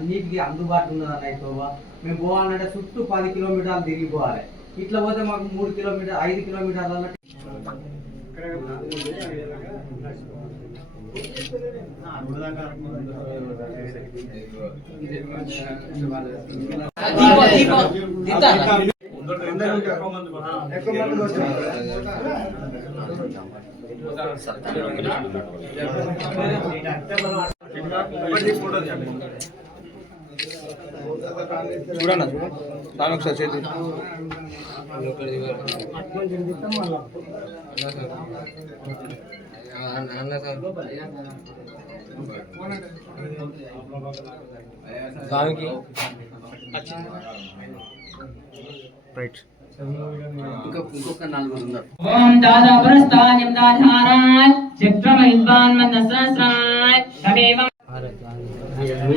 అన్నిటికీ అందుబాటులో ఉన్నదన్న అన్నయ్య మేము పోవాలంటే చుట్టూ పది కిలోమీటర్లు తిరిగి పోవాలి. ఇట్లా పోతే మాకు మూడు కిలోమీటర్ ఐదు కిలోమీటర్ల చూడన్నా దాని ఒకసారి చేతి దానికి రైట్ ఓం దాదా పురస్తాయం దాధారాయ్ చక్రమైద్వాన్ మందసహస్రాయ్ తమేవం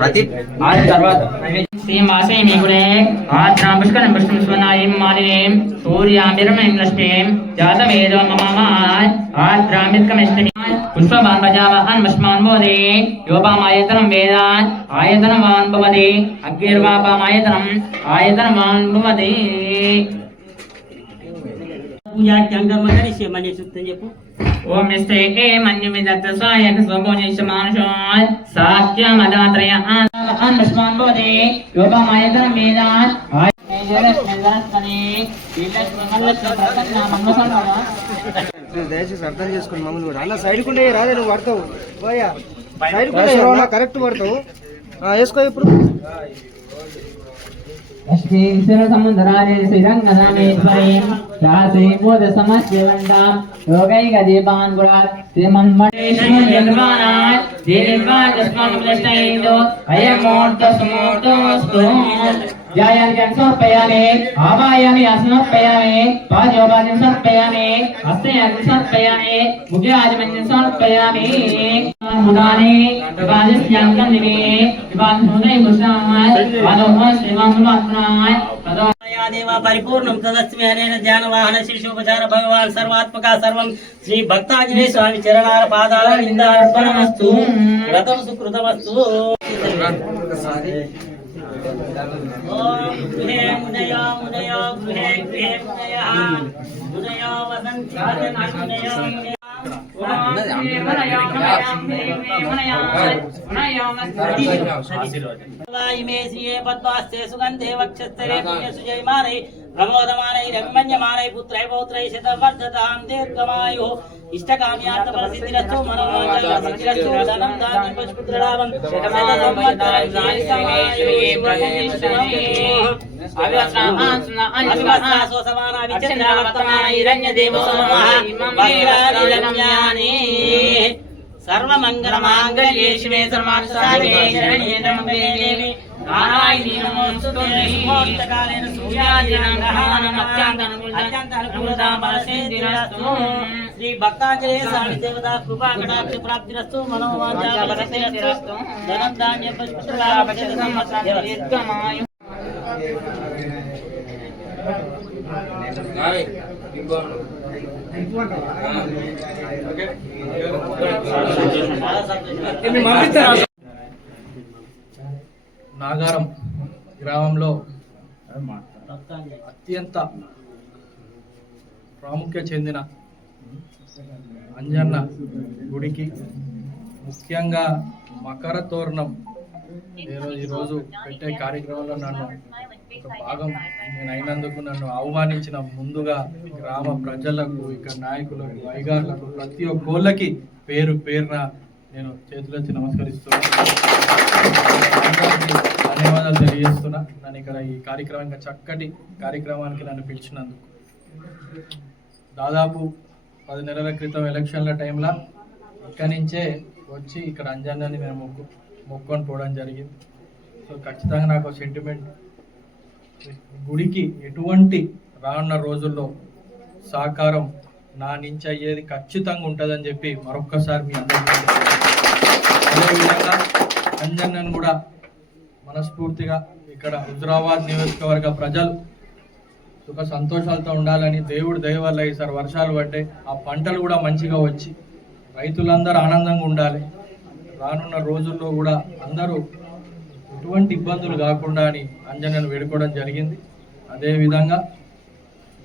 ఆది తర్వాత శ్రీం వాసయమి గురే ఆత్రాం పుష్కరం పుష్కం స్వనాయం మాలినేం సూర్యామిరమయం లక్ష్మీం జాతవేదో మమామాయ్ ఆత్రామిత్కమిష్టమి పుష్పవాన్ భజావహన్ మష్మాన్ బోధే యోపామాయతనం వేదాన్ ఆయతనం వాన్ భవతి అగ్నిర్వాపామాయతనం ఆయతనం వాన్ భవతి పూజాఖ్యాంగమని మనీ సూక్తం చెప్పు ఓం నిస్తే ఏ మన్యు విదత్త స్వాయక స్వభోజేష మానుషాయ్ సాఖ్యమదాత్రయ ఆన్ బోధే యోపమాయతనం వేదాన్ దయచేసి అర్థం చేసుకుని మమ్మల్ని కూడా. అన్న సైడ్ కుండే రాదే నువ్వు పడతావు. పోయా. సైడ్ కరెక్ట్ పడతావు. ఆ, వేసుకో ఇప్పుడు. లక్ష్మీం శ్రీరంగనామేశ్వరీం రాసే యోగైక దీపాన్ గురాత్ శ్రీమన్మణేశ్వర నిర్వాణాయ్ దీర్ఘాయ అయమూర్త సుమూర్తోస్తు. ధ్యాయాన్ని సమర్పయామి ఆవాయామి అసమర్పయామి పాదయోపాద్యం సమర్పయామి హస్తయాన్ని సమర్పయామి ముఖ్యాజమన్యం సమర్పయామి ముదాని వివాదస్యాంగం నివే వివాదముదయ ముసాయ్ అదోహ శ్రీవాములాత్మనాయ్ అదో యా దేవ పరిపూర్ణం తదస్మి అనేన ధ్యాన వాహన శిశోపచార భగవాన్ సర్వాత్మక సర్వం శ్రీ భక్తాంజనేయ స్వామి చరణాల పాదాల నిందార్పణమస్తు వ్రతం సుకృతమస్తు ఓం గృహే ముదయ ముదయ గృహే గృహే ముదయ ముదయ వసంతి సుగంధే వక్షస్థలే పుణ్యసుజయమానై ప్రమోదమానై రమ్యమానై పుత్రై పౌత్రై శతవర్ధతాం దీర్ఘమాయు ఇష్టకామ్యార్థ ప్రసిద్ధిరస్తు మనోవాంఛసిద్ధిరస్తు ధనం ధాన్యం పశుపుత్రలాభం శతసంవత్సరం సర్వమంగళమాంగళ్యే శివే సర్వార్థసాధకే శరణ్యే నమస్తే దేవి నారాయణీ నమోస్తుతే ముహూర్తకాలేన సూర్యాదినాం గ్రహాణం అత్యంత అత్యంత అనుకూలతాం బలసేంద్రిరస్తు శ్రీ భక్తాంజలి స్వామి దేవత కృపా కటాక్ష ప్రాప్తిరస్తు మనోవాంఛాబలసేంద్రిరస్తు ధనం ధాన్య పుష్పలాభ దీర్ఘమాయు నాగారం గ్రామంలో అత్యంత ప్రాముఖ్యత చెందిన అంజన్న గుడికి ముఖ్యంగా మకర తోరణం ఈరోజు ఈరోజు పెట్టే కార్యక్రమంలో నన్ను ఒక భాగం నేను అయినందుకు నన్ను అవమానించిన ముందుగా గ్రామ ప్రజలకు ఇక్కడ నాయకులకు వైగార్లకు ప్రతి ఒక్కళ్ళకి పేరు పేరున నేను చేతులెత్తి నమస్కరిస్తున్నాను ధన్యవాదాలు తెలియజేస్తున్నా. నన్ను ఇక్కడ ఈ కార్యక్రమం ఇంకా చక్కటి కార్యక్రమానికి నన్ను పిలిచినందుకు. దాదాపు పది నెలల క్రితం ఎలక్షన్ల టైంలో ఇక్కడి నుంచే వచ్చి ఇక్కడ అంజాన్ని నేను మొక్కు మొక్కుకొని పోవడం జరిగింది. సో ఖచ్చితంగా నాకు సెంటిమెంట్ గుడికి ఎటువంటి రానున్న రోజుల్లో సహకారం నా నుంచి అయ్యేది ఖచ్చితంగా ఉంటుందని చెప్పి మరొక్కసారి మీ అందరికీ అదేవిధంగా అంజన్నను కూడా మనస్ఫూర్తిగా ఇక్కడ హుజరాబాద్ నియోజకవర్గ ప్రజలు సుఖ సంతోషాలతో ఉండాలని దేవుడు దయ వల్ల ఈసారి వర్షాలు పడ్డే ఆ పంటలు కూడా మంచిగా వచ్చి రైతులందరూ ఆనందంగా ఉండాలి. రానున్న రోజుల్లో కూడా అందరూ ఎటువంటి ఇబ్బందులు కాకుండా అని అంజనను వేడుకోవడం జరిగింది. అదేవిధంగా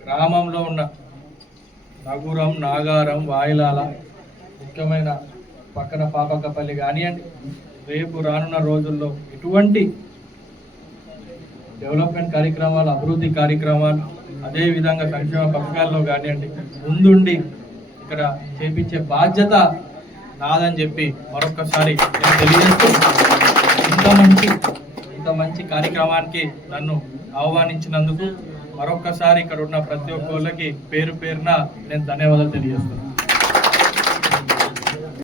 గ్రామంలో ఉన్న నగురం నాగారం వాయిలాల ముఖ్యమైన పక్కన పాపకపల్లి కానివ్వండి రేపు రానున్న రోజుల్లో ఎటువంటి డెవలప్మెంట్ కార్యక్రమాలు అభివృద్ధి కార్యక్రమాలు అదేవిధంగా సంక్షేమ పథకాల్లో కానివ్వండి ముందుండి ఇక్కడ చేపించే బాధ్యత నాదని చెప్పి మరొకసారి నేను తెలియజేస్తూ ఇంత మంచి ఇంత మంచి కార్యక్రమానికి నన్ను ఆహ్వానించినందుకు మరొకసారి ఇక్కడ ఉన్న ప్రతి ఒక్కళ్ళకి పేరు పేరున నేను ధన్యవాదాలు తెలియజేస్తున్నాను.